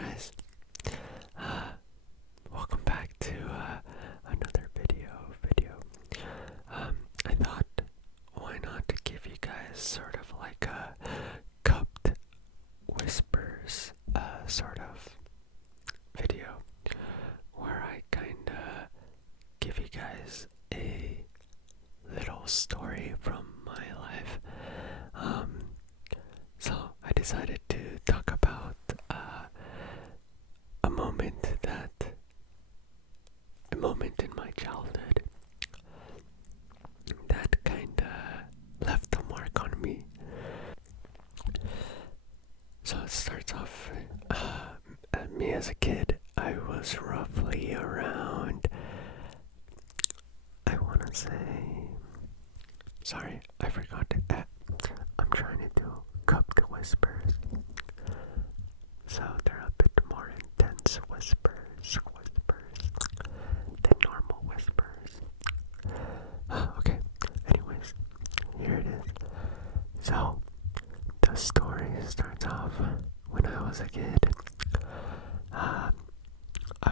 guys, welcome back to another video. I thought, why not give you guys sort of like a cupped whispers sort of video where I kinda give you guys a little story from my life. So I decided to talk about a moment in my childhood that kinda left a mark on me. So it starts off, me as a kid. I was roughly around, I wanna say, sorry, I forgot to I'm trying to do cupped whispers, so they're a bit more intense whispers than normal whispers. Okay, anyways, here it is. So, the story starts off when I was a kid. I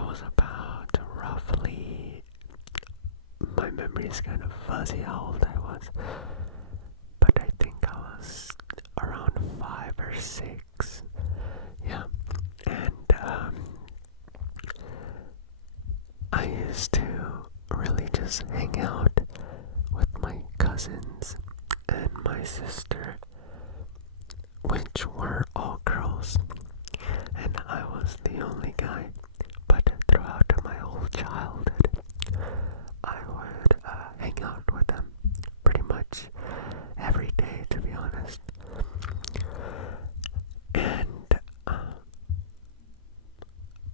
was about roughly, my memory is kind of fuzzy how old I was, but I think I was around 5 or 6. Yeah, and I used to really just hang out with my cousins and my sister, which were all girls, and I was the only guy. But throughout my whole childhood, I would hang out with them pretty much every day, to be honest. And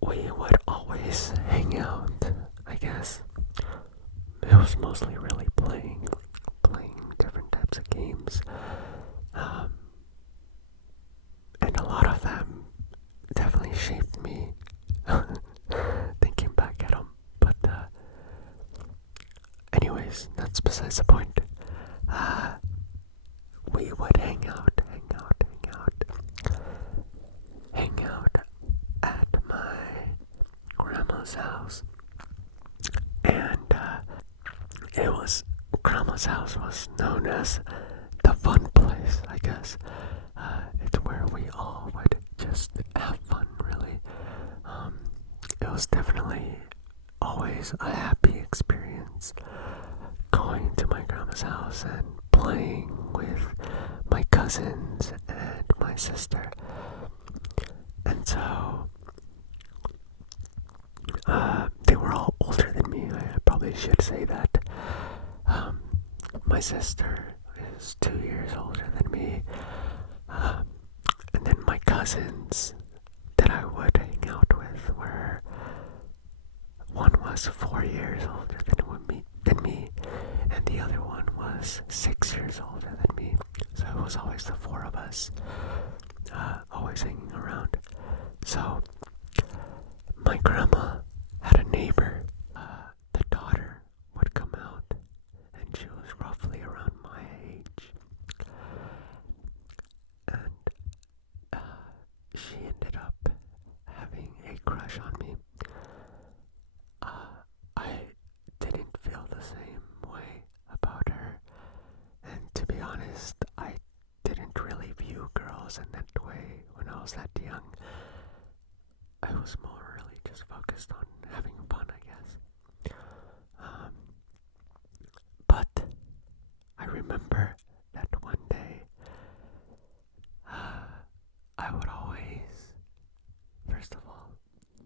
we would always hang out, I guess. It was mostly really playing different types of games. And a lot of them definitely shaped me, thinking back at them. But anyways, that's besides the point. We would hang out at my grandma's house. And grandma's house was known as the fun place, I guess. It's where we all would just have fun, really. It was definitely always a happy experience going to my grandma's house and playing with my cousins and my sister. And so, they were all older than me. I probably should say that. My sister is 2 years older than me. And then my cousins that I would hang out with were, one was 4 years older than me, and the other one was 6 years older than me. So it was always the four of us, always hanging around. So my grandma had a neighbor. The daughter would come out, and she was roughly around my age. And she ended up having a crush on me. I didn't feel the same way about her, and to be honest, I didn't really view girls in that way when I was that young. I was more really just focused on having fun, I guess. But I remember that one day, I would always, first of all,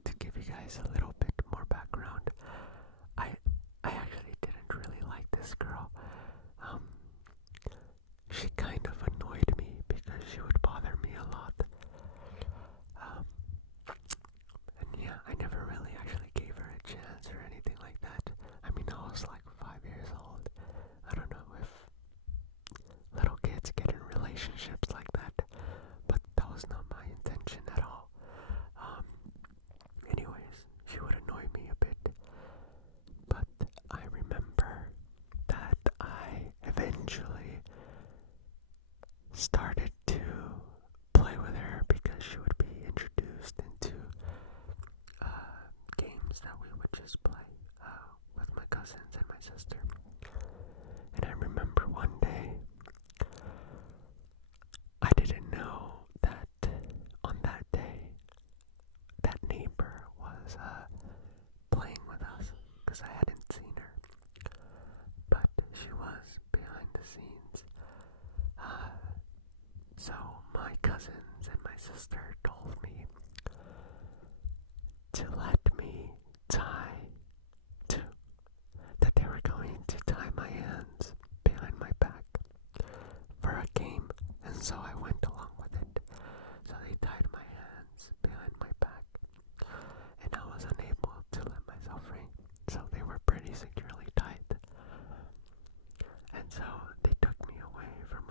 to give you guys a little bit more background, I actually didn't really like this girl. She kind of annoyed me because she would bother me a lot. And yeah, I never really actually gave her a chance or anything like that. I mean, I was like 5 years old. I don't know if little kids get in relationships like that, but that was not my intention at all. Anyways, she would annoy me a bit, but I remember that I eventually started to play with her because she would be introduced into So my cousins and my sister told me to let me that they were going to tie my hands behind my back for a game, and so I went along with it. So they tied my hands behind my back, and I was unable to let myself free, so they were pretty securely tied. And so they took me away from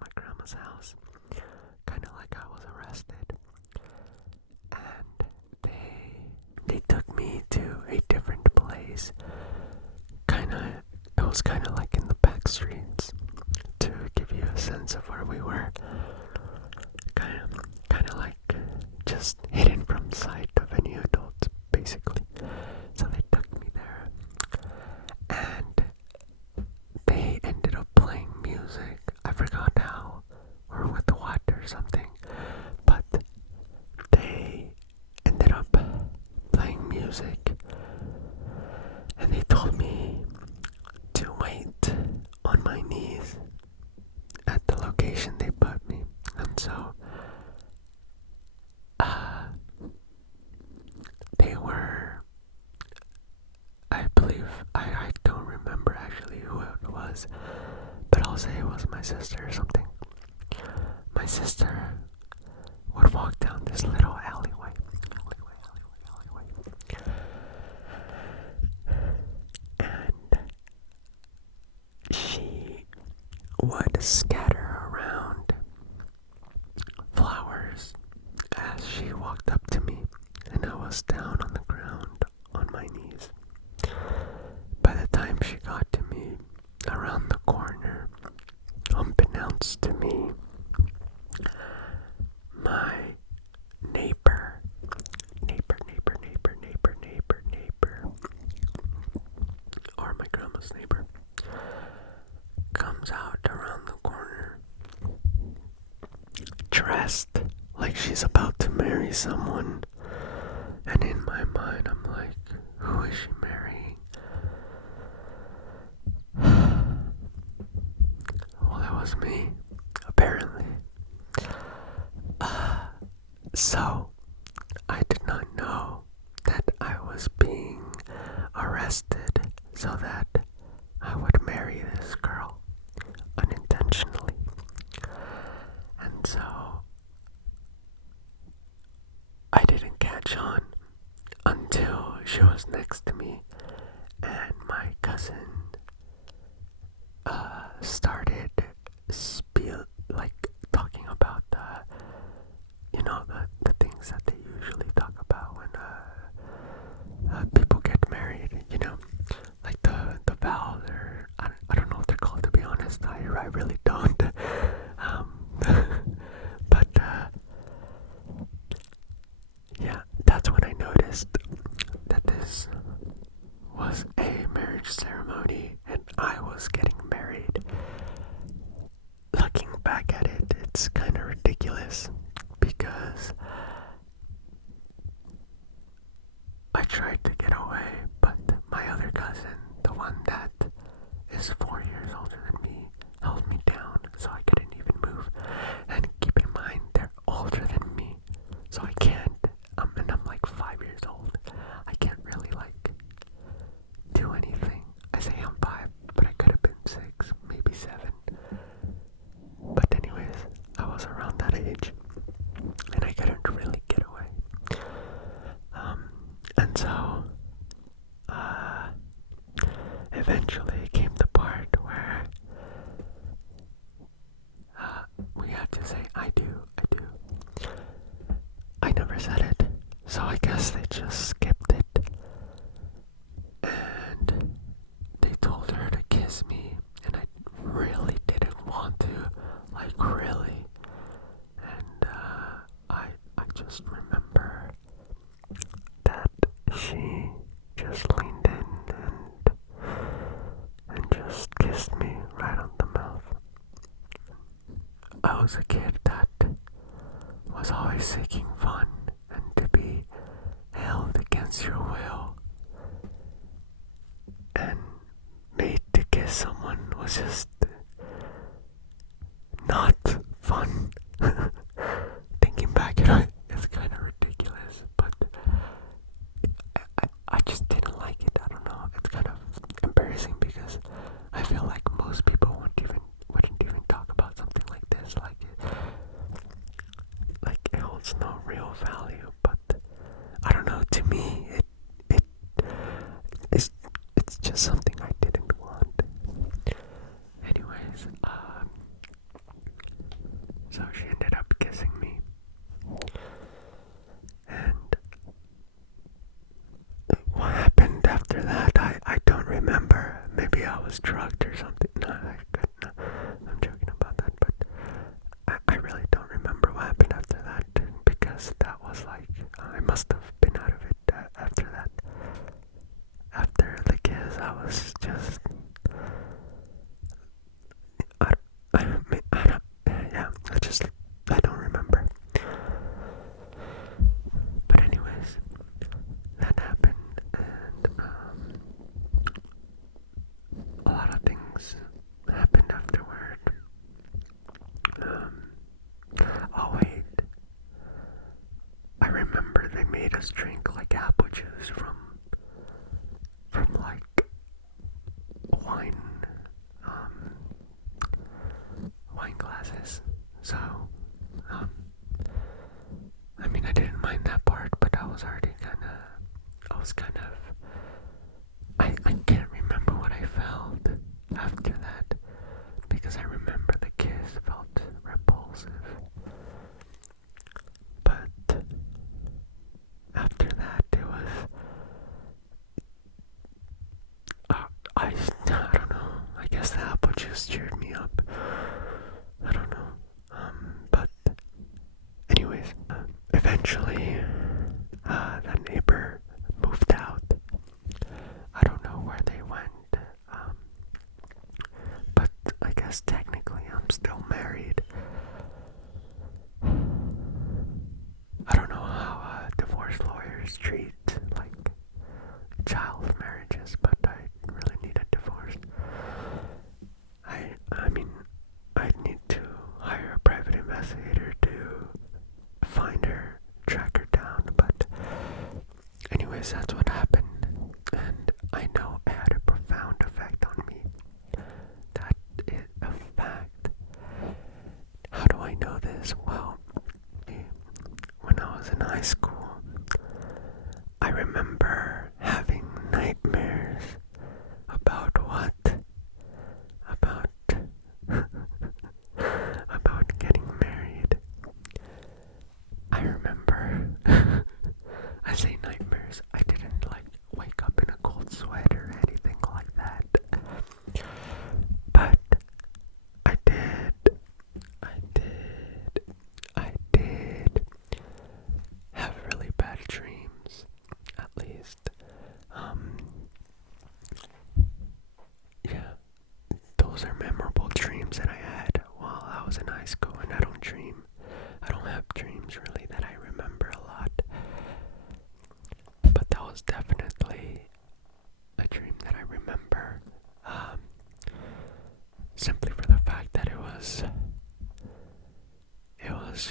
my grandma's house, kind of like I was arrested, and they took me to a different place. It was kind of like in the back streets, to give you a sense of where we were. Kind of like just hidden from sight of any adults, basically. So they took me there, and they ended up playing music. I forgot how, or with what or something, but they ended up playing music, and they told me to wait on my knees at the location they put me. And so they were, I believe, I don't remember actually who it was, but I'll say it was my sister or something. My sister would walk down this little alleyway, and she would scatter around flowers as she walked up to me, and I was down on the ground on my knees. By the time she got to me around the corner, unbeknownst to me, my neighbor, or my grandma's neighbor, comes out around the corner, dressed like she's about to marry someone. And in my mind, I'm like, who is she marrying? Well, that was me, apparently. So, I did not know that I was being arrested so that I would marry this girl unintentionally. And so, I didn't catch on until she was next to me, and my cousin started talking about the things that they usually talk about when people get married, like the vows, or I don't know what they're called, to be honest. I really don't. But yeah, that's when I noticed that this was a marriage ceremony and I was getting married. Looking back at it, it's kind of ridiculous because I tried to get away, but my other cousin, the one that is 4 years older than me, held me down so I couldn't even move. And keep in mind, they're older than me, so I can't, and I'm like 5 years old. I can't really do anything. I say I'm 5, but I could have been 6, maybe 7. But anyways, I was around that age, and I couldn't really get away. And so, eventually it came the part where we had to say, I do. I never said it, so I guess they just skipped it. And they told her to kiss me, and I really didn't want to, really. And I just remember that she just leaned in and just kissed me right on the mouth. I was a kid that was always seeking fun and to be held against your will, and made to kiss someone was just not fun. so she ended up kissing me. And what happened after that, I don't remember. Maybe I was drugged or something. No, I'm joking about that, but I really don't remember what happened after that, because that was like, I must have been out of it after that. After the kiss, I was just, I don't remember. But anyways, that happened, and a lot of things happened afterward. Oh wait, I remember they made us drink like apple juice from like wine glasses. So I mean, I didn't mind that part, but I was I can't remember what I felt after that, because I remember the kiss felt repulsive. But after that, it was, I don't know, I guess the apple juice cheered me up. I don't know. But anyways, eventually, that neighbor moved out. I don't know where they went, but I guess technically I'm still married. I don't know how divorce lawyers treat like child marriages, but I really need a divorce. I mean, I need to hire a private investigator to find her, track her down, but anyways, that's what happened, and I know it had a profound effect on me. That is a fact. How do I know this? Well, when I was in high school, I remember having nightmares about what? About about getting married. I remember I say nightmares. I didn't like wake up in a cold sweat or anything like that. But I did have really bad dreams, at least. Yeah, those are memorable dreams that I had while I was in high school, and I don't have dreams really that I remember a lot. But that was definitely a dream that I remember, simply for the fact that it was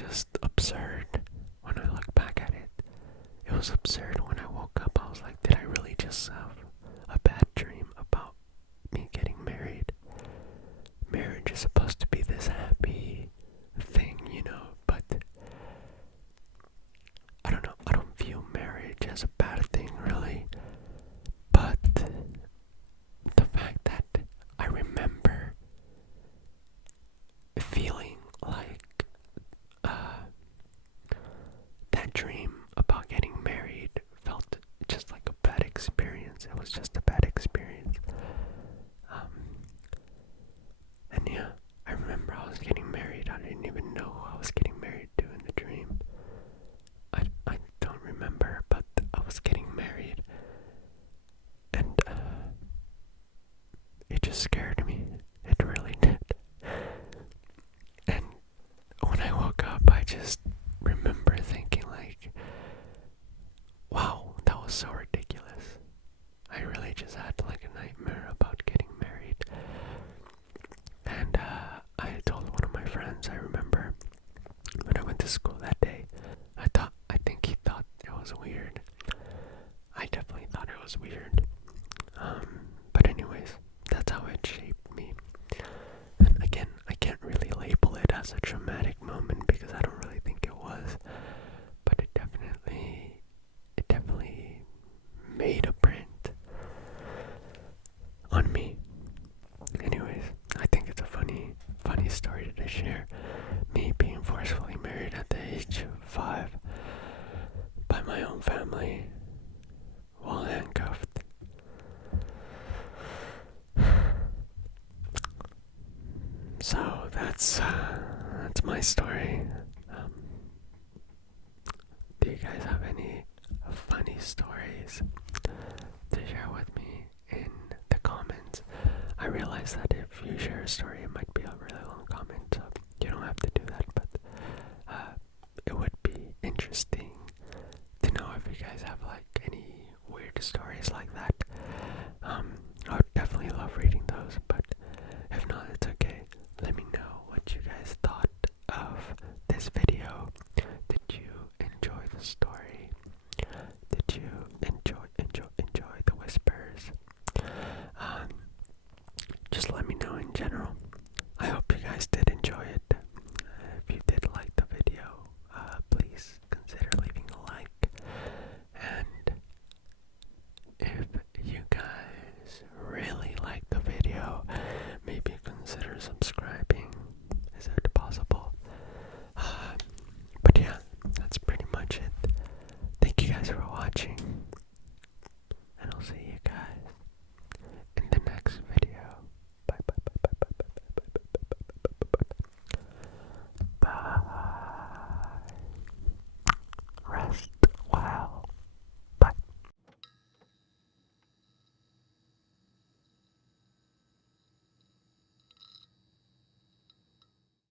just absurd when I look back at it. It was absurd. When I woke up, I was like, did I really just have a bad dream about me getting married? Marriage is supposed to be this happy thing, but I don't know. I don't view marriage as a bad thing, really. But the fact that I remember feeling like that dream about getting married felt just like a bad experience. It was just a bad experience. And yeah, I remember I was getting married. I didn't even know who I was getting married to in the dream. I don't remember, but I was getting married. And it just scared me. It really did. And when I woke up, I just remember thinking like, wow, that was so ridiculous. I really just had like a nightmare about getting married. And I told one of my friends, I remember when I went to school that day, I think he thought it was weird. I definitely thought it was weird. But anyways, that's how it shaped me. And again, I can't really label it as a traumatic moment because I don't really think it was. But it definitely made a print on me. Anyways, I think it's a funny story to share. Me being being forcefully married at the age of 5 by my own family while handcuffed. So that's my story. Do you guys have any funny stories to share with me in the comments? I realize that if you share a story, it might be a really long comment, so you don't have to do that, but it would be interesting to know if you guys have like any weird stories like that